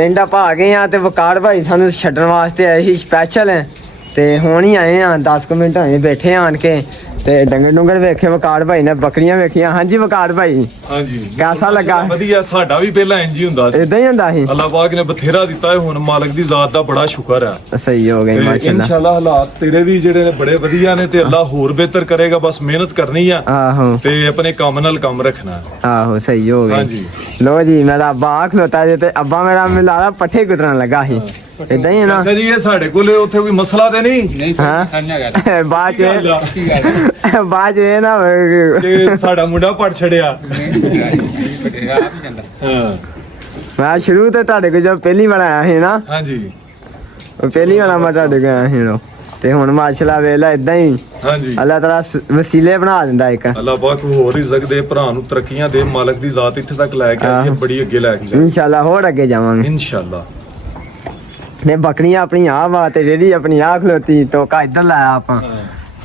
ਪਿੰਡ ਆਪਾਂ ਆ ਗਏ ਆ ਤੇ ਵਕਾਰ ਭਾਈ ਸਾਨੂੰ ਛੱਡਣ ਵਾਸਤੇ ਆਏ ਸੀ ਸਪੈਸ਼ਲ ਤੇ ਹੁਣ ਹੀ ਆਏ ਆ 10 ਮਿੰਟ ਹੋਏ ਬੈਠੇ ਆਣ ਕੇ ਤੇ ਡੰਗਰ ਵੇਖੇ ਵਕਾਰ ਭਾਈ ਨੇ ਬੱਕਰੀਆਂ ਵੇਖੀਆਂ। ਹਾਂਜੀ ਵਕਾਰ ਭਾਈ ਹਾਂਜੀ ਕਿਹਦਾ ਲੱਗਾ? ਵਧੀਆ। ਸਾਡਾ ਵੀ ਪਹਿਲਾਂ ਇੰਜ ਹੀ ਹੁੰਦਾ ਸੀ, ਇਦਾਂ ਹੀ ਹੁੰਦਾ ਸੀ। ਅੱਲਾਹ ਪਾਕ ਨੇ ਬਥੇਰਾ ਦਿੱਤਾ ਹੈ, ਹੁਣ ਮਾਲਕ ਦੀ ਜ਼ਾਤ ਦਾ ਬੜਾ ਸ਼ੁਕਰ ਹੈ। ਸਹੀ ਹੋ ਗਈ ਮਾਸ਼ਾਅੱਲਾ। ਇਨਸ਼ਾਅੱਲਾ ਹਾਲਾਤ ਤੇਰੇ ਵੀ ਜਿਹੜੇ ਨੇ ਬੜੇ ਵਧੀਆ ਨੇ ਤੇ ਅੱਲਾਹ ਹੋਰ ਬਿਹਤਰ ਕਰੇਗਾ। ਬਸ ਮਿਹਨਤ ਕਰਨੀ ਆ ਆਹੋ ਤੇ ਆਪਣੇ ਕੰਮ ਨਾਲ ਕੰਮ ਰੱਖਣਾ। ਆਹੋ ਸਹੀ ਹੋ ਗਈ। ਹਾਂਜੀ ਲੋ ਜੀ ਮੇਰਾ ਅੱਬਾ ਖਲੋਤਾ ਜੇ ਤੇ ਅੱਬਾ ਮੇਰਾ ਮਿਲਾਦਾ ਪੱਠੇ ਕੁਤਰਨ ਲੱਗਾ ਸੀ। ਇਦਾਂ ਹੀ ਹੈ ਨਾ? ਅੱਛਾ ਜੀ, ਇਹ ਸਾਡੇ ਕੋਲ ਉੱਥੇ ਕੋਈ ਮਸਲਾ ਤੇ ਨਹੀਂ? ਹਾਂ ਬਾਅਦ ਚ ਇਹ ਨਾ ਕਿ ਸਾਡਾ ਮੁੰਡਾ ਪੜ ਛੜਿਆ। ਮੈਂ ਸ਼ੁਰੂ ਤੇ ਤੁਹਾਡੇ ਕੋਲ ਜਦ ਪਹਿਲੀ ਵਾਰ ਆਇਆ ਸੀ ਨਾ, ਹਾਂਜੀ ਪਹਿਲੀ ਵਾਰ ਮੈਂ ਤੁਹਾਡੇ ਕੋਲ ਆਇਆ ਸੀ ਤੇ ਹੁਣ ਮਾਸ਼ਾਅੱਲਾ ਵੇਲਾ ਇਦਾਂ ਹੀ ਹਾਂਜੀ ਅੱਲਾਹ ਤਾਲਾ ਵਸੀਲੇ ਬਣਾ ਦਿੰਦਾ ਇੱਕ। ਅੱਲਾਹ ਪਾਕ ਹੋਰ ਇੱਜ਼ਤ ਦੇ, ਭਰਾ ਨੂੰ ਤਰੱਕੀਆਂ ਦੇ, ਮਾਲਕ ਦੀ ਜ਼ਾਤ ਇੱਥੇ ਤੱਕ ਲੈ ਕੇ ਆਈ ਹੈ, ਬੜੀ ਅੱਗੇ ਲੈ ਕੇ ਜਾਏ ਇਨਸ਼ਾਅੱਲਾ। ਹੋਰ ਅੱਗੇ ਜਾਵਾਂਗੇ ਇਨਸ਼ਾਅੱਲਾ। ਨੇ ਬੱਕਰੀਆਂ ਆਪਣੀ ਆ ਵਾ ਤੇ ਜਿਹੜੀ ਆਪਣੀ ਆ ਖਲੋਤੀ ਟੋਕਾ ਇੱਧਰ ਲਾਇਆ ਆਪਾਂ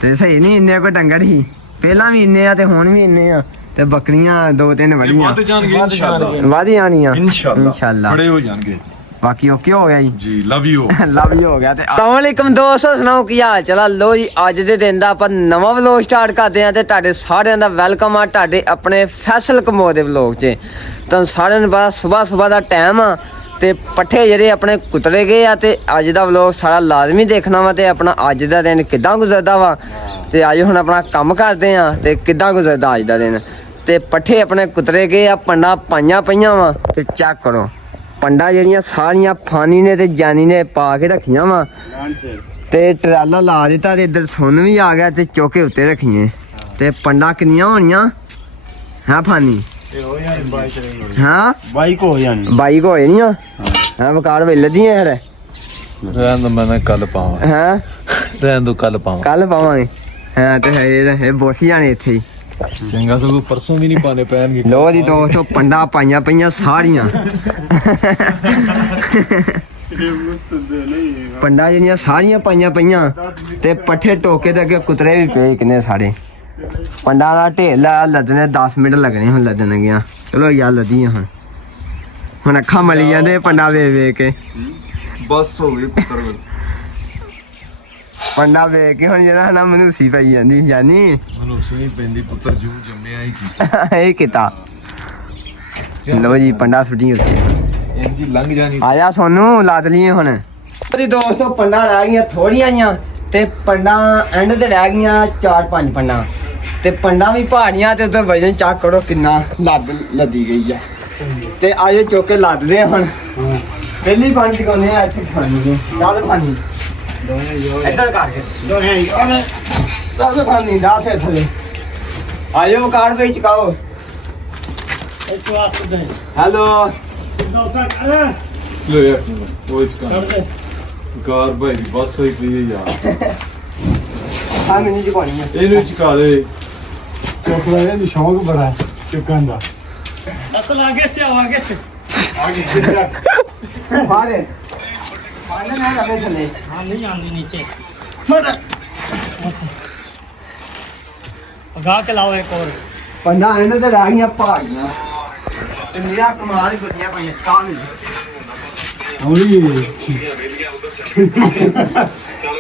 ਤੇ ਸਹੀ ਨਹੀਂ ਇੰਨੇ ਕੋਈ ਡੰਗਰ ਸੀ ਪਹਿਲਾਂ ਵੀ ਇੰਨੇ ਆ ਤੇ ਹੁਣ ਵੀ ਇੰਨੇ ਆ ਤੇ ਬੱਕਰੀਆਂ 2-3 ਵੜੀਆਂ ਵੱਧ ਜਾਣਗੇ ਇਨਸ਼ਾਅੱਲਾ। ਵਧ ਜਾਣੀਆਂ ਇਨਸ਼ਾਅੱਲਾ ਬੜੇ ਹੋ ਜਾਣਗੇ ਬਾਕੀ ਓਕੇ ਹੋ ਗਿਆ ਜੀ। ਲਵ ਯੂ ਲਵ ਯੂ ਹੋ ਗਿਆ। ਤੇ अस्सलाम वालेकुम ਦੋਸਤੋ, ਸੁਣਾਓ ਕੀ ਹਾਲ ਚਾਲ? ਲੋ ਜੀ ਅੱਜ ਦੇ ਦਿਨ ਦਾ ਆਪਾਂ ਨਵਾਂ ਵਲੌਗ ਸਟਾਰਟ ਕਰਦੇ ਆ ਤੇ ਤੁਹਾਡੇ ਸਾਰਿਆਂ ਦਾ ਵੈਲਕਮ ਆ ਤੁਹਾਡੇ ਆਪਣੇ ਫੈਸਲ ਕਮੋ ਦੇ ਵਲੌਗ 'ਚ। ਤੁਹਾਨੂੰ ਸਾਰਿਆਂ ਨੂੰ ਪਤਾ ਸਵੇਰ ਦਾ ਟਾਈਮ ਆ ਤੇ ਪੱਠੇ ਜਿਹੜੇ ਆਪਣੇ ਕੁਤਰੇ ਗਏ ਆ ਤੇ ਅੱਜ ਦਾ ਵਲੌਗ ਸਾਰਾ ਲਾਜ਼ਮੀ ਦੇਖਣਾ ਵਾ ਤੇ ਆਪਣਾ ਅੱਜ ਦਾ ਦਿਨ ਕਿੱਦਾਂ ਗੁਜ਼ਰਦਾ ਵਾ ਤੇ ਅੱਜ ਹੁਣ ਆਪਣਾ ਕੰਮ ਕਰਦੇ ਆ ਤੇ ਕਿੱਦਾਂ ਗੁਜ਼ਰਦਾ ਅੱਜ ਦਾ ਦਿਨ। ਤੇ ਪੱਠੇ ਆਪਣੇ ਕੁਤਰੇ ਗਏ ਆ, ਪੰਡਾ ਪਾਈਆਂ ਪਈਆਂ ਵਾ ਤੇ ਚੈੱਕ ਕਰੋ ਪੰਡਾ ਜਿਹੜੀਆਂ ਸਾਰੀਆਂ ਫਾਨੀ ਨੇ ਤੇ ਜਾਨੀ ਨੇ ਪਾ ਕੇ ਰੱਖੀਆਂ ਵਾ ਤੇ ਟਰਾਲਾ ਲਾ ਦਿੱਤਾ ਤੇ ਇੱਧਰ ਸੁੰਨ ਵੀ ਆ ਗਿਆ ਤੇ ਚੌਕੇ ਉੱਤੇ ਰੱਖੀਏ ਤੇ ਪੰਡਾ ਕਿੰਨੀਆਂ ਹੋਣੀਆਂ ਹੈ ਫਾਨੀ? ਹਾਂ ਬਾਈਕ ਹੋ ਜਾਣੀ 22 ਹੋਏ ਨਹੀਂ ਹਾਂ ਵਕਾਰ ਵੇਲੇ ਦੀਆਂ ਯਾਰ ਰਹਿਣ ਦੋ, ਮੈਂ ਕੱਲ ਪਾਵਾਂ। ਹਾਂ ਰਹਿਣ ਦੋ, ਕੱਲ ਪਾਵਾਂ। ਕੱਲ ਪਾਵਾਂਗੇ। ਹਾਂ ਤੇ ਇਹ ਬੋਸੀ ਜਾਣੇ ਇੱਥੇ ਹੀ ਚੰਗਾ ਸਗੋਂ ਪਰਸੋਂ ਵੀ ਨਹੀਂ ਪਾਣੇ ਪੈਣਗੇ। ਲੋ ਜੀ ਦੋਸਤੋ ਪੰਡਾ ਪਾਈਆਂ ਪਈਆਂ ਸਾਰੀਆਂ ਪੰਡਾ ਜਿਹੜੀਆਂ ਸਾਰੀਆਂ ਪਾਈਆਂ ਪਈਆਂ ਤੇ ਪੱਠੇ ਟੋਕੇ ਤੇ ਅੱਗੇ ਕੁਤਰੇ ਵੀ ਪਏ ਕਿੰਨੇ ਸਾਰੇ। ਪੰਡਾ ਦਾ ਢੇਲਾ ਲੱਦਣੇ 10 ਮਿੰਟ ਲੱਗਣੇ ਹੁਣ ਲੱਦਣ ਗਿਆ। ਚਲੋ ਯਾਰ ਲੱਦੀਆਂ ਹੁਣ ਅੱਖਾਂ ਮਲੀ ਜਾਂਦੇ ਪੰਡਾ ਵੇਖ ਕੇ। ਬਸ ਹੋ ਗਈ ਪੁੱਤਰ, ਪੰਡਾ ਵੇਖ ਕੇ ਹੁਣ ਜਿਹੜਾ ਨਾ ਮਨੂਸੀ ਪਈ ਜਾਂਦੀ ਜਾਨੀ ਮਨੂਸੀ ਨਹੀਂ ਪੈਂਦੀ ਪੁੱਤਰ, ਜੂ ਜੰਮਿਆ ਹੀ ਕੀ ਇਹ ਕੀਤਾ। ਲੋ ਜੀ ਪੰਡਾ ਸੁੱਟੀ ਉੱਤੇ ਇੰਜੀ ਲੰਘ ਜਾਣੀ। ਆਇਆ ਸੋਨੂੰ ਲਾਦ ਲਈਏ ਹੁਣ। ਜੀ ਦੋਸਤੋ ਪੰਡਾ ਰਹਿ ਗਈਆਂ ਥੋੜੀਆਂ ਜੀਆਂ ਤੇ ਪੰਡਾ ਐਂਡ ਤੇ ਰਹਿ ਗਈਆਂ 4-5 ਪੰਡਾ ਤੇ ਪੰਡਾ ਵੀ ਪਹਾੜੀਆਂ ਤੇ ਉਧਰ ਵਜਨ ਚੱਕ ਕਰੋ ਕਿੰਨਾ ਲੱਦੀ ਗਈ ਆ ਤੇ ਆਜੇ ਚੋਕੇ ਲੱਦਦੇ ਆ ਹੁਣ। ਪਹਿਲੀ ਪਾਣੀ ਚਕਾਉਂਦੇ ਆ ਇੱਥੇ ਖਾਣੀ ਨੂੰ ਚੱਲ ਪਾਣੀ ਇੱਧਰ ਕਰਕੇ ਚੱਲ ਪਾਣੀ ਦਾ ਸੇ ਥਲੇ ਆਜੋ ਕਾਰਡ ਵਿੱਚ ਚਕਾਓ। ਹੈਲੋ ਲੈ ਯਾਰ ਉਹ ਇਸ ਕਾਰ ਭਾਈ ਦੀ ਬੱਸ ਹੋਈ ਪਈ ਹੈ ਯਾਰ। ਆ ਮੈਨੂੰ ਚਕਾਉਣੀ ਆ ਇਹਨੂੰ ਚੁਕਾ ਦੇ। ਚੋਕਲੇ ਨੂੰ ਸ਼ੌਕ ਬੜਾ ਚੁੱਕਣ ਦਾ। ਫਾੜੇ ਫਾੜੇ ਨਾ ਲਵੇ ਥਲੇ गा के लाओ एक और ਪੰਡਾ ਇਹਨਾਂ ਤੇ ਰਹਿ ਗਈਆਂ ਪਹਾੜੀਆਂ ਤੇ ਮੇਰਾ ਕਮਾਲ ਹੀ ਗੁੱਡੀਆਂ ਪਈਆਂ ਕਾਹਨ ਹੌਲੀ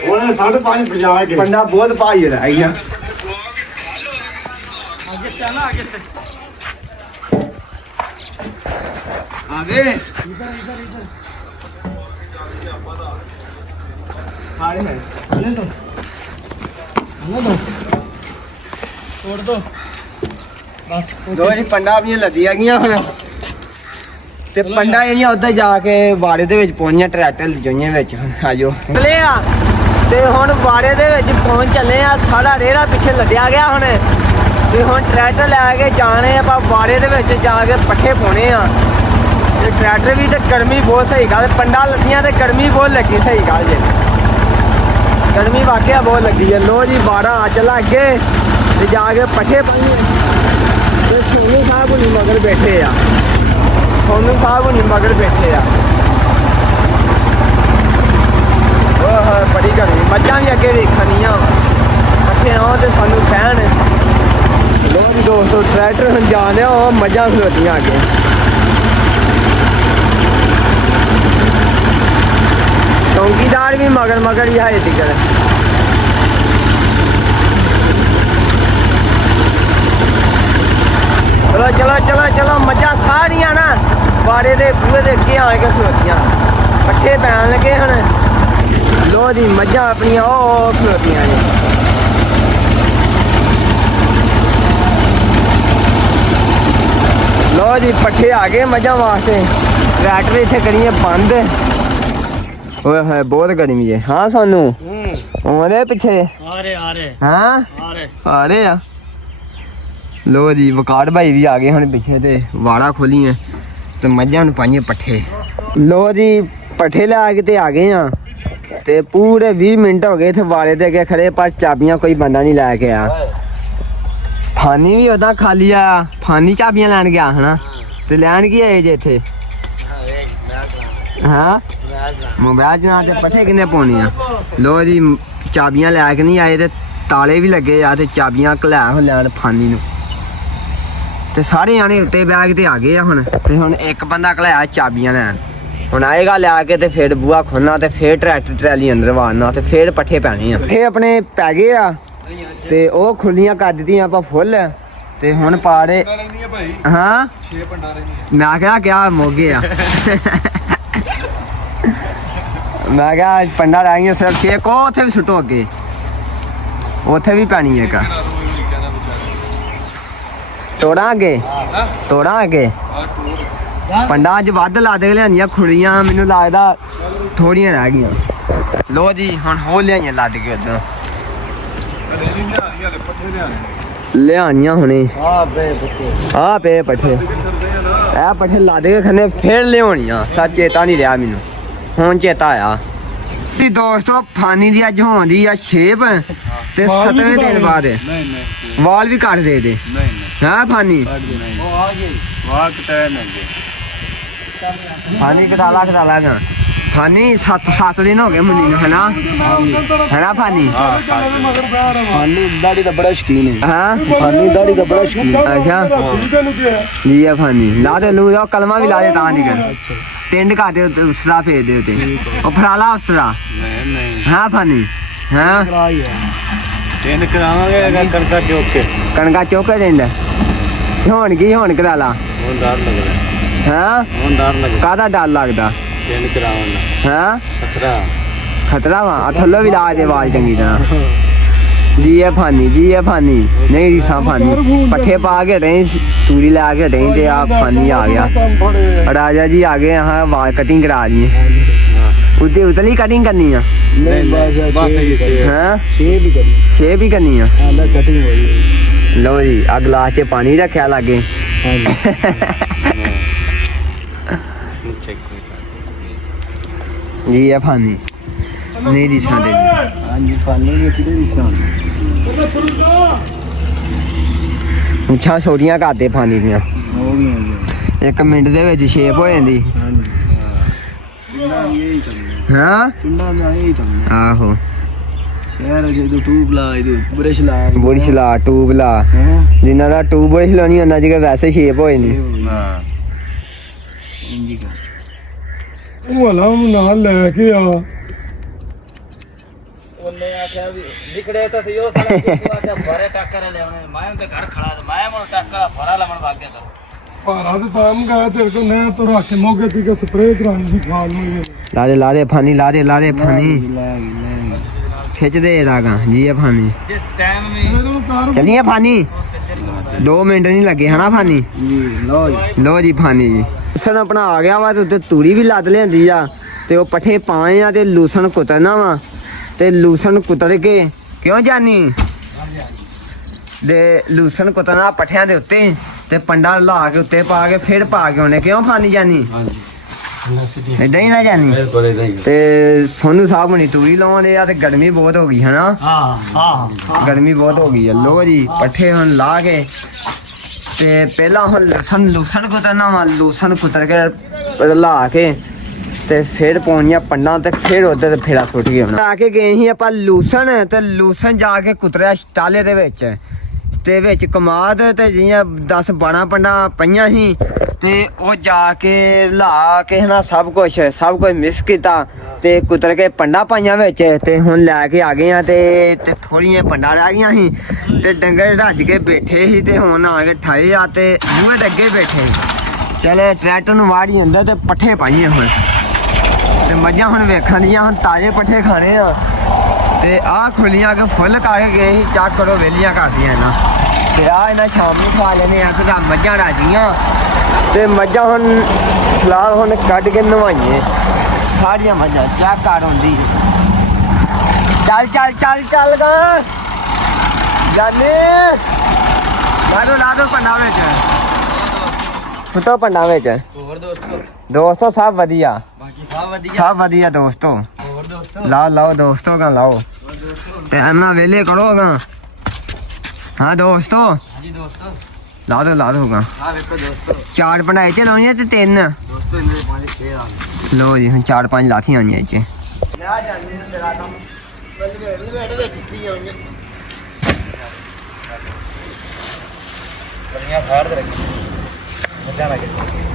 ਉਹਨੇ 5.5 ਵਜਾ ਕੇ ਪੰਡਾ ਬਹੁਤ ਭਾਈ ਰਹਿ ਗਿਆ। आगे से आना आगे से ਆਗੇ ਹਾਰੇ ਹੈ ले दो छोड़ दो बस ਦੋ ਜੀ ਪੰਡਾ ਆਪਣੀਆਂ ਲੱਦੀਆਂ ਗਈਆਂ ਹੁਣ ਤੇ ਪੰਡਾ ਜਿਹੜੀਆਂ ਉੱਧਰ ਜਾ ਕੇ ਵਾੜੇ ਦੇ ਵਿੱਚ ਪਹੁੰਚੀਆਂ ਟਰੈਕਟਰ ਲਿਜਾਈਆਂ ਵਿੱਚ ਹੁਣ ਆਜੋ ਚਲੇ ਆ ਤੇ ਹੁਣ ਵਾੜੇ ਦੇ ਵਿੱਚ ਪਹੁੰਚ ਚੱਲੇ ਆ। ਸਾਡਾ ਰੇੜਾ ਪਿੱਛੇ ਲੱਦਿਆ ਗਿਆ ਹੁਣ ਤੇ ਹੁਣ ਟਰੈਕਟਰ ਲੈ ਕੇ ਜਾਣੇ ਆਪਾਂ ਵਾੜੇ ਦੇ ਵਿੱਚ ਜਾ ਕੇ ਪੱਠੇ ਪਾਉਣੇ ਆ ਤੇ ਟਰੈਕਟਰ ਵੀ ਤੇ ਗਰਮੀ ਬਹੁਤ ਸਹੀ ਗੱਲ ਪੰਡਾ ਲੱਦੀਆਂ ਤੇ ਗਰਮੀ ਬਹੁਤ ਲੱਗੀ ਸਹੀ ਗੱਲ ਜੇ ਗਰਮੀ ਵਾਕਿਆ ਬਹੁਤ ਲੱਗੀ ਹੈ। ਲੋ ਜੀ ਵਾੜਾ ਆ ਚੱਲਾ ਅੱਗੇ ਤੇ ਜਾ ਕੇ ਪੱਠੇ ਪਾਈਏ ਤੇ ਸੋਨੂ ਸਾਹਿਬ ਹੁਣੀ ਮਗਰ ਬੈਠੇ ਆ। ਸੋਨੂ ਸਾਹਿਬ ਹੁਣੀ ਮਗਰ ਬੈਠੇ ਆ। ਓਹ ਬੜੀ ਗਰਮੀ ਮੱਝਾਂ ਵੀ ਅੱਗੇ ਵੇਖਣੀਆਂ ਪੱਠੇ ਆਉ ਤੇ ਸਾਨੂੰ ਕਹਿਣ। ਲੋ ਜੀ ਦੋਸਤੋ ਟਰੈਕਟਰ ਹੁਣ ਜਾਣਿਆ ਉਹ ਮੱਝਾਂ ਖਲੋਤੀਆਂ ਅੱਗੇ ਬਾਹਰ ਵੀ ਮਗਰ ਹੀ ਹਾਏ ਟਿਕਰ ਚਲੋ ਮੱਝਾਂ ਸਾਰੀਆਂ ਨਾ ਬਾੜੇ ਦੇ ਬੂਹੇ ਦੇ ਅੱਗੇ ਆ ਕੇ ਖਲੋਤੀਆਂ ਪੱਠੇ ਪੈਣ ਲੱਗੇ ਹਨ ਲੋ ਜੀ ਮੱਝਾਂ ਆਪਣੀਆਂ ਉਹ ਖਲੋਤੀਆਂ ਨੇ ਲੋ ਜੀ ਪੱਠੇ ਆ ਗਏ ਮੱਝਾਂ ਵਾਸਤੇ ਟਰੈਕਟਰ ਇੱਥੇ ਕਰੀਏ ਬੰਦ ਓਏ ਹੋਏ ਬਹੁਤ ਗਰਮੀ ਹੈ ਹਾਂ ਸਾਨੂੰ ਉਹਦੇ ਪਿੱਛੇ आ रहे ਹਾਂ आ रहे ਆ ਰਹੇ ਆ ਲੋ ਜੀ ਵਕਾੜ ਭਾਈ ਵੀ ਆ ਗਏ ਹੁਣ ਪਿੱਛੇ ਤੇ ਵਾੜਾ ਖੋਲੀਆਂ ਤੇ ਮੱਝਾਂ ਨੂੰ ਪਾਈਏ ਪੱਠੇ ਲੋ ਜੀ ਪੱਠੇ ਲੈ ਕੇ ਤੇ ਆ ਗਏ ਆ ਤੇ ਪੂਰੇ 20 ਮਿੰਟ ਹੋ ਗਏ ਇੱਥੇ ਵਾੜੇ ਦੇ ਅੱਗੇ ਖੜੇ ਪਰ ਚਾਬੀਆਂ ਕੋਈ ਬੰਦਾ ਨਹੀਂ ਲੈ ਕੇ ਆ ਫਾਨੀ ਵੀ ਉਹਦਾ ਖਾਲੀ ਆ ਫਾਨੀ ਚਾਬੀਆਂ ਲੈਣ ਗਿਆ ਹਨਾ ਤੇ ਲੈਣ ਕੀ ਆਏ ਜੇ ਇੱਥੇ ਹਾਂ ਮੋਬਾਈਲ ਜਨਾ ਤੇ ਪੱਠੇ ਕਿੰਨੇ ਪਾਉਣੇ ਆ ਲੋ ਜੀ ਚਾਬੀਆਂ ਲੈ ਕੇ ਨਹੀਂ ਆਏ ਤੇ ਤਾਲੇ ਵੀ ਲੱਗੇ ਆ ਤੇ ਚਾਬੀਆਂ ਘਲਾ ਹੋ ਲੈਣ ਫਾਨੀ ਨੂੰ ਤੇ ਸਾਰੇ ਜਾਣੇ ਉੱਤੇ ਬੈਗ ਤੇ ਆ ਗਏ ਆ ਹੁਣ ਤੇ ਹੁਣ ਇੱਕ ਬੰਦਾ ਘਲਾਇਆ ਚਾਬੀਆਂ ਲੈਣ ਹੁਣ ਆਏਗਾ ਲਿਆ ਕੇ ਤੇ ਫਿਰ ਬੂਆ ਖੋਲਣਾ ਤੇ ਫਿਰ ਟਰੈਕਟਰ ਟਰਾਲੀ ਅੰਦਰ ਵਾੜਨਾ ਤੇ ਫਿਰ ਪੱਠੇ ਪੈਣੇ ਆ ਇਹ ਆਪਣੇ ਪੈ ਗਏ ਆ ਤੇ ਉਹ ਖੁੱਲੀਆਂ ਕਰ ਦਿੱਤੀਆਂ ਆਪਾਂ ਫੁੱਲ ਤੇ ਹੁਣ ਪਾੜੇ ਹਾਂ 6 ਪੰਡਾ ਰਹਿੰਦੀਆਂ ਮੈਂ ਕਿਹਾ ਮੋਗੇ ਆ ਮੈਂ ਕਿਹਾ ਪੰਡਾ ਰਹਿ ਗਈਆਂ ਸਿਰਫ 6 ਕੋ ਉੱਥੇ ਵੀ ਸੁੱਟੋ ਅੱਗੇ ਉੱਥੇ ਵੀ ਪੈਣੀ ਹੈ ਕਾ ਤੋੜਾਂ ਅੱਗੇ ਪੰਡਾਂ 'ਚ ਵੱਧ ਲਾ ਦੇ ਲਿਆਂਦੀਆਂ ਖੁੜੀਆਂ ਮੈਨੂੰ ਲੱਗਦਾ ਥੋੜੀਆਂ ਰਹਿ ਗਈਆਂ ਲੋ ਜੀ ਹੁਣ ਹੋ ਲਿਆਈਆਂ ਲੱਦ ਕੇ ਉਦੋਂ ਲਿਆਈਆਂ ਹੁਣੇ ਆ ਪੇ ਪੱਠੇ ਇਹ ਪੱਠੇ ਲੱਦ ਕੇ ਖੰਨੇ ਫੇਰ ਲਿਆਉਣੀਆਂ ਸੱਚ ਚੇਤਾ ਨਹੀਂ ਰਿਹਾ ਮੈਨੂੰ ਹੁਣ ਚੇਤਾ ਆਇਆ ਜੀ ਦੋਸਤੋ ਫਾਨੀ ਦੀ ਅੱਜ ਹੋਣੀ ਆ ਸ਼ੇਪ ਤੇ 7ਵੇਂ ਦਿਨ ਬਾਅਦ ਵਾਲ ਵੀ ਕੱਟ ਦੇ ਹਾਂ ਫਾਨੀ ਫਾਨੀ ਕਟਾ ਲਾ ਫਾਨੀ 7 ਦਿਨ ਹੋ ਗਏ ਮੁੰਨੀ ਨੂੰ ਹੈਨਾ ਫਾਨੀ ਫਾਨੀ ਦਾੜੀ ਦਾ ਬੜਾ ਸ਼ੌਕੀਨ ਹੈ ਹਾਂ ਫਾਨੀ ਦਾੜੀ ਦਾ ਬੜਾ ਸ਼ੌਕੀਨ ਹੈ ਅੱਛਾ ਜੀ ਆ ਫਾਨੀ ਲਾ ਦੇ ਲੂ ਦਾ ਕਲਮਾ ਵੀ ਲਾ ਦੇ ਤਾਂ ਨਹੀਂ ਕਰ ਟਿੰਡ ਕਰ ਦੇ ਉਸਰਾ ਫੇਰ ਦੇ ਉਤੇ ਉਹ ਫਰਾਲਾ ਉਸਰਾ ਹਾਂ ਫਾਨੀ ਹਾਂ ਟਿੰਡ ਕਰਾਵਾਂਗੇ ਕਣਕਾ ਚੋਕੇ ਦਿੰਦਾ ਹੁਣ ਕਰਾ ਲਾ ਹੁਣ ਡਰ ਲੱਗਦਾ ਹਾਂ ਕਾਹਦਾ ਡਰ ਲੱਗਦਾ ਟਿੰਡ ਕਰਾਉਣ ਦਾ ਹਾਂ ਖਤਰਾ ਵਾ ਥੱਲੋਂ ਵੀ ਲਾ ਦੇ ਆਵਾਜ਼ ਚੰਗੀ ਤਰ੍ਹਾਂ ਜੀ ਇਹ ਫਾਨੀ ਨਹੀਂ ਰੀਸਾਂ ਫਾਨੀ ਪੱਠੇ ਪਾ ਕੇ ਹਟੇ ਤੂੜੀ ਲਾ ਕੇ ਹਟੇ ਤੇ ਆ ਫਾਨੀ ਆ ਗਿਆ ਰਾਜਾ ਜੀ ਆ ਗਏ ਹਾਂ ਆਵਾਜ਼ ਕਟਿੰਗ ਕਰਾ ਲਈ ਉਹਦੇ ਉਤਲੀ ਕਟਿੰਗ ਕਰਨੀ ਆ ਨਹੀਂ ਬਸ ਹਾਂ ਸ਼ੇਪ ਹੀ ਕਰਨੀ ਆ ਆਲਾ ਕਟਿੰਗ ਹੋ ਰਹੀ ਲਓ ਜੀ ਆ ਗਲਾਸ 'ਚ ਪਾਣੀ ਰੱਖਿਆ ਲਾਗੇ ਜੀ ਇਹ ਫਾਨੀ ਨਹੀਂ ਰੀਸਾਂ ਦੇ ਹਾਂਜੀ ਫਾਨੀ ਦੀ ਕਿਹਦੇ ਵੀ ਸਾਂ ਮੁੱਛਾਂ ਛੋਟੀਆਂ ਕਰਦੇ ਫਾਨੀ ਦੀਆਂ ਹੋ ਗਈਆਂ 1 ਮਿੰਟ ਦੇ ਵਿੱਚ ਸ਼ੇਪ ਹੋ ਜਾਂਦੀ ਹਾਂਜੀ ਹਾਂ ਪਿੰਡਾਂ ਦਾ ਇਹ ਕੰਮ ਆਹੋ ਸ਼ਹਿਰ ਜਦੋਂ ਟੂਬ ਲਾ ਇਹਦੇ ਬ੍ਰਸ਼ ਲਾ ਟੂਬ ਲਾ ਜਿੰਨਾ ਦਾ ਟੂਬ ਬ੍ਰਸ਼ ਲਾਉਣੀ ਹੁੰਦਾ ਜਿਵੇਂ ਵੈਸੇ ਸ਼ੇਪ ਹੋ ਜਾਂਦੀ ਹਾਂ ਇੰਜੀ ਕਰ ਉਹ ਹਲਾ ਉਹਨੂੰ ਨਾਲ ਲੈ ਕੇ ਆ ਉਹਨੇ ਆਖਿਆ ਵੀ ਨਿਕੜੇ ਤਾਂ ਸੀ ਉਹ ਸਾਲਾ ਕਿਹਾ ਕਿ ਭਰੇ ਟੱਕਰ ਲਿਆਉਣੇ ਮੈਂ ਉਹਦੇ ਘਰ ਖੜਾ ਤੇ ਮੈਂ ਮਨ ਟੱਕਰ ਭਰਾ ਲਵਣ ਵਗ ਗਿਆ ਭਾਰਾ ਤੇ ਤਾਂ ਮੰਗਾਇਆ ਤੇਰੇ ਕੋਲ ਨਾ ਤੋ ਰੱਖ ਮੋਗੇ ਤੀ ਕਿ ਸਪਰੇਅ ਕਰਾਣੀ ਸੀ ਖਾਲ ਨੂੰ ਲਾ ਦੇ ਫਾਨੀ ਲਾ ਦੇ ਫਾਨੀ ਲੈ ਗਈ ਖਿੱਚ ਦੇ ਰਾਗਾ ਜੀ ਇਹ ਫਾਨੀ ਜਿਸ ਟਾਈਮ में ਚੱਲੀਏ ਫਾਨੀ 2 ਮਿੰਟ ਨਹੀਂ ਲੱਗੇ ਹਨਾ ਫਾਨੀ ਜੀ ਲੋ ਜੀ ਫਾਨੀ ਜੀ ਲੂਸਣ ਆਪਣਾ ਆ ਗਿਆ ਵਾ ਤੇ ਉੱਤੇ ਤੂੜੀ ਵੀ ਲੱਦ ਲਿਆਂਦੀ ਆ ਤੇ ਉਹ ਪੱਠੇ ਪਾਏ ਆ ਤੇ ਲੂਸਣ ਕੁਤਰਨਾ ਵਾ ਤੇ ਲੂਸਣ ਕੁਤਰ ਕੇ ਕਿਉਂ ਜਾਨੀ ਦੇ ਲੂਸਣ ਕੁਤਰਨਾ ਪੱਠਿਆਂ ਦੇ ਉੱਤੇ ਤੇ ਪੰਡਾ ਲਾ ਕੇ ਉੱਤੇ ਪਾ ਕੇ ਫਿਰ ਪਾ ਕੇ ਉਹਨੇ ਕਿਉਂ ਫਾਨੀ ਜਾਨੀ ਹਾਂਜੀ ਏਦਾਂ ਹੀ ਨਾ ਜਾਨੀ ਤੇ ਸੋਨੂ ਸਾਹਿਬ ਹੁਣੀ ਤੂੜੀ ਲਾਉਂਦੇ ਆ ਤੇ ਗਰਮੀ ਬਹੁਤ ਹੋ ਗਈ ਹਨਾ हाँ ਗਰਮੀ ਬਹੁਤ ਹੋ ਗਈ ਆ ਲੋ ਜੀ ਪੱਠੇ ਹੁਣ ਲਾ ਕੇ ਤੇ ਪਹਿਲਾਂ ਹੁਣ ਲੂਸਣ ਕੁਤਰਨਾ ਵਾ ਲੂਸਣ ਕੁਤਰ ਕੇ ਲਾ ਕੇ ਤੇ ਫਿਰ ਪਾਉਣੀਆਂ ਪੰਡਾਂ ਤੇ ਫਿਰ ਉਧਰ ਫੇਰਾ ਸੁੱਟ ਕੇ ਆਉਣਾ ਆ ਕੇ ਗਏ ਸੀ ਆਪਾਂ ਲੂਸਣ ਤੇ ਲੂਸਣ ਜਾ ਕੇ ਕੁਤਰਿਆ ਸਟਾਲੇ ਦੇ ਵਿੱਚ ਤੇ ਵਿੱਚ ਕਮਾਦ ਤੇ ਜਿਹੀਆਂ 10-12 ਪੰਡਾਂ ਪਈਆਂ ਸੀ ਤੇ ਉਹ ਜਾ ਕੇ ਲਾ ਕੇ ਨਾ ਸਭ ਕੁਝ ਮਿਸ ਕੀਤਾ ਤੇ ਕੁਤਰ ਕੇ ਪੰਡਾਂ ਪਾਈਆਂ ਵਿੱਚ ਤੇ ਹੁਣ ਲੈ ਕੇ ਆ ਗਏ ਆ ਤੇ ਥੋੜੀਆਂ ਪੰਡਾਂ ਰਹਿ ਗਈਆਂ ਸੀ ਤੇ ਡੰਗਰ ਰੱਜ ਕੇ ਬੈਠੇ ਸੀ ਤੇ ਹੁਣ ਆ ਕੇ ਠਾਏ ਆ ਤੇ ਬੂਹੇ ਦੇ ਅੱਗੇ ਬੈਠੇ ਚਲੇ ਟਰੈਕਟਰ ਨੂੰ ਵਾੜੀ ਅੰਦਰ ਤੇ ਪੱਠੇ ਪਾਈਏ ਹੁਣ ਤੇ ਮੱਝਾਂ ਹੁਣ ਵੇਖਣ ਦੀਆਂ ਹੁਣ ਤਾਜ਼ੇ ਪੱਠੇ ਖਾਣੇ ਆ ਤੇ ਆਹ ਖੁੱਲੀਆਂ ਕੇ ਫੁੱਲ ਕਰਕੇ ਗਏ ਸੀ ਚੱਕ ਕਰੋ ਵੇਲੀਆਂ ਕਰਦੀਆਂ ਇਹਨਾਂ ਤੇ ਆ ਇਹਨਾਂ ਸ਼ਾਮ ਨੂੰ ਖਾ ਲੈਣੇ ਆ ਤੇ ਮੱਝਾਂ ਰਾਜੀਆਂ ਤੇ ਮੱਝਾਂ ਹੁਣ ਫਿਲਹਾਲ ਹੁਣ ਕੱਢ ਕੇ ਨਵਾਈਏ ਸਾਰੀਆਂ ਮੱਝਾਂ ਚੈੱਕ ਕਰ ਹੁੰਦੀ ਚੱਲ ਗਾ ਜਾਨੇ ਲਾ ਦੋ ਪੰਡਾ ਵਿੱਚ ਫੁੱਟੋ ਪੰਡਾ ਵਿੱਚ ਹੋਰ ਦੋਸਤੋ ਦੋਸਤੋ ਸਭ ਵਧੀਆ ਬਾਕੀ ਸਭ ਵਧੀਆ ਦੋਸਤੋ ਹੋਰ ਦੋਸਤੋ ਲਾਓ ਦੋਸਤੋ ਗਾ ਲਾਓ ਤੇ ਇਹਨਾਂ ਵੇਲੇ ਕਰੋਗਾ ਹਾਂ ਦੋਸਤੋ ਹਾਂਜੀ ਦੋਸਤੋ ਲਾ ਦੋ ਗਾ ਆ ਵੇਖੋ ਦੋਸਤੋ 4 ਬਣਾਏ ਤੇ ਲਾਉਣੀਆਂ ਤੇ 3 ਦੋਸਤੋ ਇਹਦੇ 5-6 ਆ ਗਏ ਲੋ ਜੀ ਹੁਣ 4-5 ਲਾਥੀਆਂ ਆਉਣੀਆਂ ਇੱਥੇ ਲਿਆ ਜਾਂਦੇ ਨੇ ਤੇਰਾ ਕੰਮ ਬਲਵੇੜ ਦੇ ਚਿੱਠੀ ਆਉਣੀ ਬੜੀਆਂ ਫਾੜ ਦੇ ਰੱਖੀ ਮੱਝਾਂ ਲੱਗੇ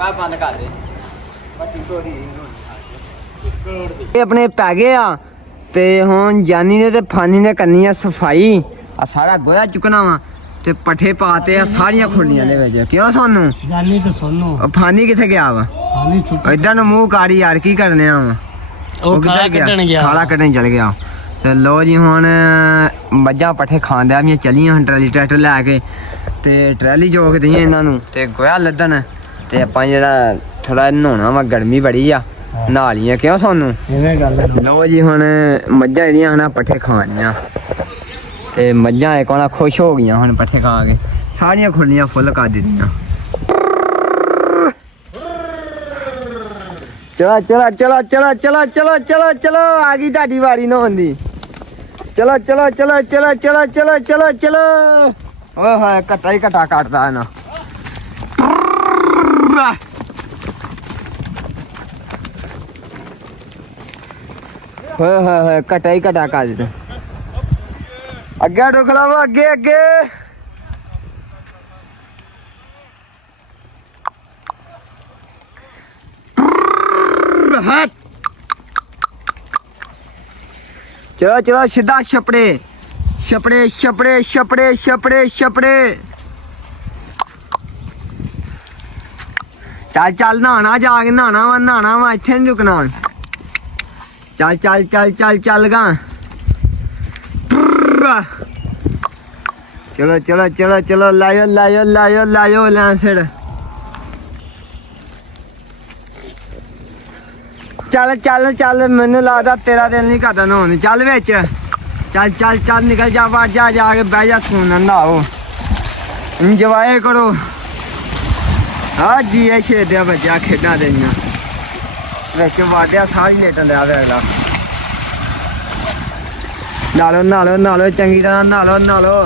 ਮੈਂ ਬੰਦ ਕਰ ਦੇ ਇਹ ਆਪਣੇ ਪੈ ਗਏ ਆ ਤੇ ਹੁਣ ਜਾਨੀ ਨੇ ਤੇ ਫਾਨੀ ਨੇ ਕਰਨੀ ਆ ਸਫਾਈ ਆ ਸਾਰਾ ਗੋਇਆ ਚੁੱਕਣਾ ਵਾ ਤੇ ਪੱਠੇ ਪਾਤੇ ਆ ਸਾਰੀਆਂ ਖੁੱਲੀਆਂ ਦੇ ਵਿੱਚ ਕਿਉਂ ਸਾਨੂੰ ਜਾਨੀ ਤੇ ਸੁਣੋ ਫਾਨੀ ਕਿੱਥੇ ਗਿਆ ਵਾ ਹਾਲੀ ਛੁੱਟੀ ਇਦਾਂ ਨੂੰ ਮੂੰਹ ਕਾੜੀ ਯਾਰ ਕੀ ਕਰਨੇ ਆ ਵਾ ਉਹ ਖਾਲਾ ਕੱਢਣ ਗਿਆ ਖਾਲਾ ਕੱਢਣ ਚਲ ਗਿਆ ਤੇ ਲੋ ਜੀ ਹੁਣ ਮੱਝਾਂ ਪੱਠੇ ਖਾਂਦਿਆਂ ਵੀ ਚਲੀਆਂ ਹੁਣ ਟਰਾਲੀ ਟਰੈਕਟਰ ਲੈ ਕੇ ਤੇ ਟਰਾਲੀ ਜੋਕ ਦਈਆਂ ਇਹਨਾਂ ਨੂੰ ਤੇ ਗੋਇਆ ਲੱਦਣ ਤੇ ਆਪਾਂ ਜਿਹੜਾ ਥੋੜਾ ਨਹਾਉਣਾ ਵਾ ਗਰਮੀ ਬੜੀ ਆ ਨਹਾ ਲੀਆਂ ਕਿਉਂ ਸਾਨੂੰ ਐਵੇਂ ਗੱਲ ਲੋ ਜੀ ਹੁਣ ਮੱਝਾਂ ਜਿਹੜੀਆਂ ਹਨ ਪੱਠੇ ਖਾਣੀਆਂ ਤੇ ਮੱਝਾਂ ਇੱਕ ਵਾਲਾ ਖੁਸ਼ ਹੋ ਗਈਆਂ ਹੁਣ ਪੱਠੇ ਖਾ ਕੇ ਸਾਰੀਆਂ ਖੁੱਲੀਆਂ ਫੁੱਲ ਕਰ ਦਿੱਤੀਆਂ ਚਲੋ ਚਲੋ ਚਲੋ ਚਲੋ ਚਲੋ ਚਲੋ ਚਲੋ ਚਲੋ ਆ ਗਈ ਤੁਹਾਡੀ ਵਾਰੀ ਨਹਾਉਣ ਦੀ ਚਲੋ ਚਲੋ ਚਲੋ ਚਲੋ ਚਲੋ ਚਲੋ ਚਲੋ ਚਲੋ ਓਏ ਹੋਏ ਘਟਾ ਹੀ ਘਟਾ ਕੱਟਦਾ ਹੈ ਨਾ ਹੋਏ ਹੋਏ ਹੋਏ ਘਟਾ ਹੀ ਘਟਾ ਕਰ ਦਿੱਤਾ ਅੱਗੇ ਢੋਕਲਾ ਵਾ ਅੱਗੇ ਅੱਗੇ ਹੱਥ ਚਲੋ ਚਲੋ ਸਿੱਧਾ ਛਪੜੇ ਛਪੜੇ ਛਪੜੇ ਛਪੜੇ ਛਪੜੇ ਛਪੜੇ ਚੱਲ ਚੱਲ ਨਹਾਣਾ ਜਾ ਕੇ ਨਹਾਣਾ ਵਾ ਇੱਥੇ ਨਹੀਂ ਰੁਕਣਾ ਚੱਲ ਚੱਲ ਚੱਲ ਚੱਲ ਚੱਲ ਗਾ ਚਲੋ ਚਲੋ ਚਲੋ ਚਲੋ ਲਾਇਓ ਲਾਇਓ ਲਾਇਓ ਲਾਇਓ ਲੈਂਸੜ ਚੱਲ ਚੱਲ ਚੱਲ ਮੈਨੂੰ ਲੱਗਦਾ ਤੇਰਾ ਦਿਲ ਨਹੀਂ ਕਰਦਾ ਨਹਾਉਣ ਨੂੰ ਚੱਲ ਵਿੱਚ ਚੱਲ ਚੱਲ ਚੱਲ ਨਿਕਲ ਜਾ ਬਾਹਰ ਜਾ ਕੇ ਬਹਿ ਜਾ ਸਕੂਨ ਨਾਲ ਨਹਾਓ ਇੰਜੋਏ ਕਰੋ ਆ ਜੀ ਇਹ ਛੇੜਿਆ ਬੱਚਾ ਖੇਡਾਂ ਦੇਈਆਂ ਵਿੱਚ ਵਾੜਿਆ ਸਾਰੀ ਲੇਟਣ ਲਿਆ ਵੇਖਲਾ ਨਾਲੋ ਚੰਗੀ ਤਰ੍ਹਾਂ ਨਾਲੋ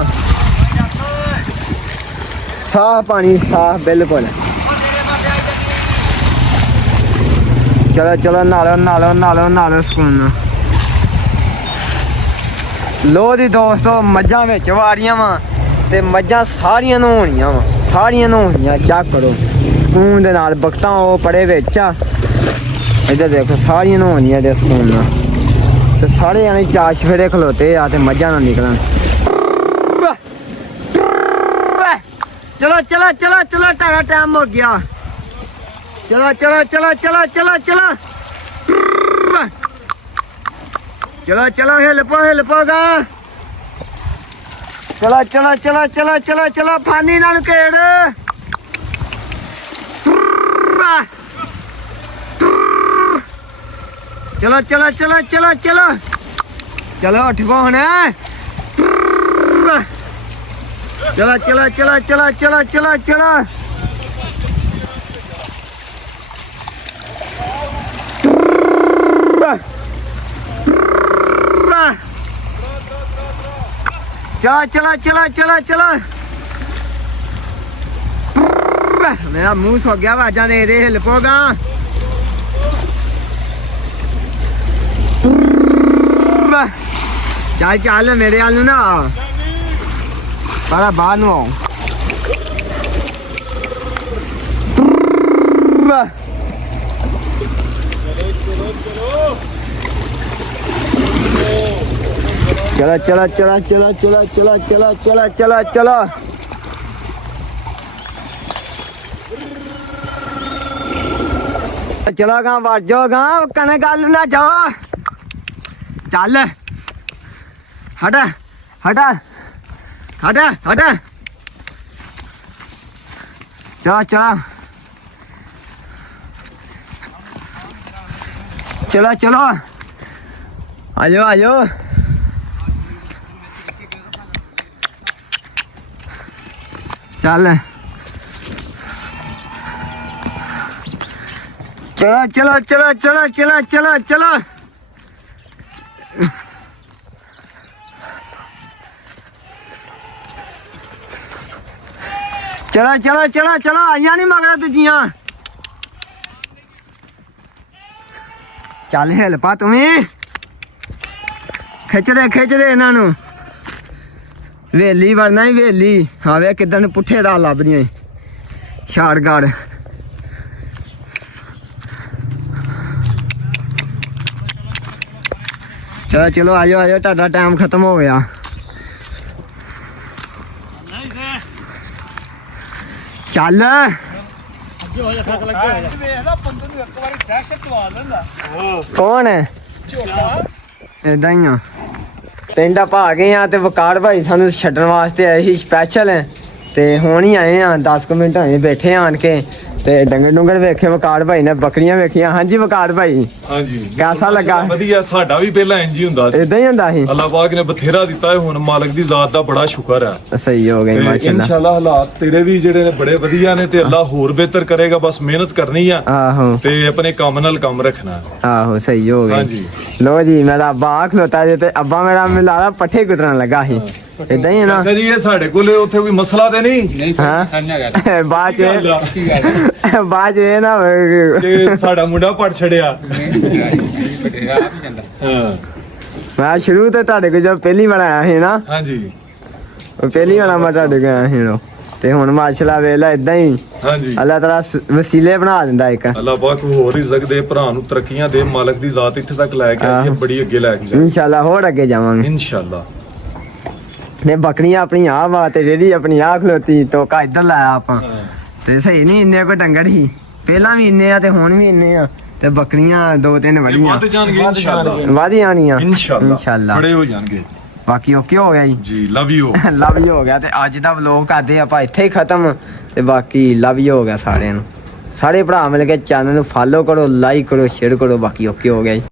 ਸਾਫ ਪਾਣੀ ਸਾਫ ਬਿਲਕੁਲ ਚਲੋ ਚਲੋ ਨਾਲੋ ਸਕੂਨ ਨਾਲ ਲੋ ਦੀ ਦੋਸਤੋ ਮੱਝਾਂ ਵਿੱਚ ਵਾੜੀਆਂ ਵਾ ਤੇ ਮੱਝਾਂ ਸਾਰੀਆਂ ਨਹਾਉਣੀਆਂ ਚੈੱਕ ਕਰੋ ਸਕੂਨ ਦੇ ਨਾਲ ਬਖਤਾਂ ਉਹ ਪੜੇ ਵਿੱਚ ਆ ਇੱਧਰ ਦੇਖੋ ਸਾਰੀਆਂ ਨਹਾਉਣੀਆਂ ਦੇ ਸਕੂਨ ਨਾਲ ਤੇ ਸਾਰੇ ਜਾਣੇ ਚਾਸ਼ ਫੇਰੇ ਖਲੋਤੇ ਆ ਤੇ ਮੱਝਾਂ ਨਾਲ ਨਿਕਲਣ ਚਲੋ ਚਲੋ ਚਲੋ ਚਲੋ ਟਾਗਾ ਟਾਈਮ ਹੋ ਗਿਆ ਚਲੋ ਚਲੋ ਚਲੋ ਚਲੋ ਚਲੋ ਚਲੋ ਚਲੋ ਚਲੋ ਹਿਲ ਪੋਗਾ ਚਲੋ ਚਲੋ ਚਲੋ ਚਲੋ ਚਲੋ ਚਲੋ ਫਾਨੀ ਨਾਲ ਘੇੜ ਚਲੋ ਚਲੋ ਚਲੋ ਚਲੋ ਚਲੋ ਚਲੋ ਉੱਠ ਪੋ ਹੁਣ ਚਲੋ ਚਲੋ ਚਲੋ ਚਲੋ ਚਲੋ ਚਲੋ ਚਲੋ चला चला चला चला मेरा मुंह सो गया आवाजा दे दे हिल पोगा चल चल मेरे वाल ना पर बाहर नु आओ चला चला चला चला चला चला चला चला चला चला चला गा बाजो गा कने गल ना जाओ चल हटा हटा हटा हटा चला चला चलो चलो आयो आयो चल चलो चलो चलो चलो चलो चलो चलो चलो चलो चलो आइया नहीं मगर तुझिया चल हिल पा तुम्हें खिच दे इन्हों वेली वरना ही वेली हावे किदन पुठे राह लभदियां शारगढ़ चलो चलो आजो आजो टाडा टाइम खत्म हो गया चल कौन है इदा ही आ ਪਿੰਡ ਆਪਾਂ ਆ ਗਏ ਆ ਤੇ ਵਕਾਰ ਭਾਈ ਸਾਨੂੰ ਛੱਡਣ ਵਾਸਤੇ ਆਏ ਸੀ ਸਪੈਸ਼ਲ ਤੇ ਹੁਣ ਹੀ ਆਏ ਆ 10 ਮਿੰਟ ਹੋਏ ਬੈਠੇ ਆਣ ਕੇ ਤੇ ਡੰਗਰ ਵੇਖੇ ਵਕਾਰ ਭਾਈ ਨੇ ਬੱਕਰੀਆਂ ਵੇਖੀਆਂ ਹਾਂਜੀ ਵਕਾਰ ਭਾਈ ਹਾਂਜੀ ਕਿਹਦਾ ਲੱਗਾ ਵਧੀਆ ਸਾਡਾ ਵੀ ਪਹਿਲਾਂ ਇੰਜ ਹੀ ਹੁੰਦਾ ਸੀ ਇਦਾਂ ਹੀ ਹੁੰਦਾ ਸੀ ਅੱਲਾਹ ਪਾਕ ਨੇ ਬਥੇਰਾ ਦਿੱਤਾ ਹੈ ਹੁਣ ਮਾਲਕ ਦੀ ਜ਼ਾਤ ਦਾ ਬੜਾ ਸ਼ੁਕਰ ਹੈ ਸਹੀ ਹੋ ਗਈ ਮਾਸ਼ਾਅੱਲਾ ਇਨਸ਼ਾਅੱਲਾ ਹਾਲਾਤ ਤੇਰੇ ਵੀ ਜਿਹੜੇ ਨੇ ਬੜੇ ਵਧੀਆ ਨੇ ਤੇ ਅੱਲਾਹ ਹੋਰ ਬਿਹਤਰ ਕਰੇਗਾ ਬਸ ਮਿਹਨਤ ਕਰਨੀ ਆ ਆਹੋ ਤੇ ਆਪਣੇ ਕੰਮ ਨਾਲ ਕੰਮ ਰੱਖਣਾ ਆਹੋ ਸਹੀ ਹੋ ਗਈ ਹਾਂਜੀ ਲੋ ਜੀ ਮੇਰਾ ਅੱਬਾ ਖਲੋਤਾ ਜੇ ਤੇ ਅੱਬਾ ਮੇਰਾ ਮਿਲਾਦਾ ਪੱਠੇ ਕੁਤਰਨ ਲੱਗਾ ਸੀ ਇਦਾਂ ਹੀ ਹੈ ਨਾ ਅੱਛਾ ਜੀ ਇਹ ਸਾਡੇ ਕੋਲ ਉੱਥੇ ਕੋਈ ਮਸਲਾ ਤੇ ਨਹੀਂ ਹਾਂ ਬਾਅਦ ਚ ਇਹ ਨਾ ਹੋਵੇ ਕਿ ਸਾਡਾ ਮੁੰਡਾ ਪੜ ਛੜਿਆ ਹਾਂ ਮੈਂ ਸ਼ੁਰੂ ਤੋਂ ਤੁਹਾਡੇ ਕੋਲ ਜਦ ਪਹਿਲੀ ਵਾਰ ਆਇਆ ਸੀ ਨਾ ਹਾਂਜੀ ਪਹਿਲੀ ਵਾਰ ਮੈਂ ਤੁਹਾਡੇ ਕੋਲ ਆਇਆ ਸੀ ਤੇ ਹੁਣ ਮਾਸ਼ਾਅੱਲਾ ਵੇਲਾ ਇਦਾਂ ਹੀ ਹਾਂਜੀ ਅੱਲਾਹ ਤਾਲਾ ਵਸੀਲੇ ਬਣਾ ਦਿੰਦਾ ਇੱਕ ਅੱਲਾਹ ਪਾਕ ਹੋਰ ਰਿਜ਼ਕ ਦੇ ਭਰਾ ਨੂੰ ਤਰੱਕੀਆਂ ਦੇ ਮਾਲਕ ਦੀ ਜ਼ਾਤ ਇੱਥੇ ਤੱਕ ਲੈ ਕੇ ਆਈ ਹੈ ਬੜੀ ਅੱਗੇ ਲੈ ਕੇ ਜਾਏ ਇਨਸ਼ਾਅੱਲਾ ਹੋਰ ਅੱਗੇ ਜਾਵਾਂਗੇ ਇਨਸ਼ਾਅੱਲਾ ਨੇ ਬੱਕਰੀਆਂ ਆਪਣੀ ਆ ਵਾ ਤੇ ਜਿਹੜੀ ਆਪਣੀ ਆ ਖਲੋਤੀ ਟੋਕਾ ਇੱਧਰ ਲਾਇਆ ਆਪਾਂ ਤੇ ਸਹੀ ਨਹੀਂ ਇੰਨੇ ਕੋ ਡੰਗਰ ਹੀ ਪਹਿਲਾਂ ਵੀ ਇੰਨੇ ਆ ਤੇ ਹੁਣ ਵੀ ਇੰਨੇ ਆ ਤੇ ਬੱਕਰੀਆਂ 2-3 ਵੜੀਆਂ ਵੱਧ ਜਾਣਗੇ ਇਨਸ਼ਾਅੱਲਾ ਵਾਦੀ ਆਣੀਆਂ ਇਨਸ਼ਾਅੱਲਾ ਬੜੇ ਹੋ ਜਾਣਗੇ ਬਾਕੀ ਓਕੇ ਹੋ ਗਿਆ ਜੀ ਜੀ ਲਵ ਯੂ ਲਵ ਯੂ ਹੋ ਗਿਆ ਤੇ ਅੱਜ ਦਾ ਵਲੌਗ ਕਰਦੇ ਆਪਾਂ ਇੱਥੇ ਹੀ ਖਤਮ ਤੇ ਬਾਕੀ ਲਵ ਯੂ ਹੋ ਗਿਆ ਸਾਰਿਆਂ ਨੂੰ ਸਾਰੇ ਭਰਾ ਮਿਲ ਕੇ ਚੈਨਲ ਨੂੰ ਫਾਲੋ ਕਰੋ ਲਾਈਕ ਕਰੋ ਸ਼ੇਅਰ ਕਰੋ ਬਾਕੀ ਓਕੇ ਹੋ ਗਿਆ ਜੀ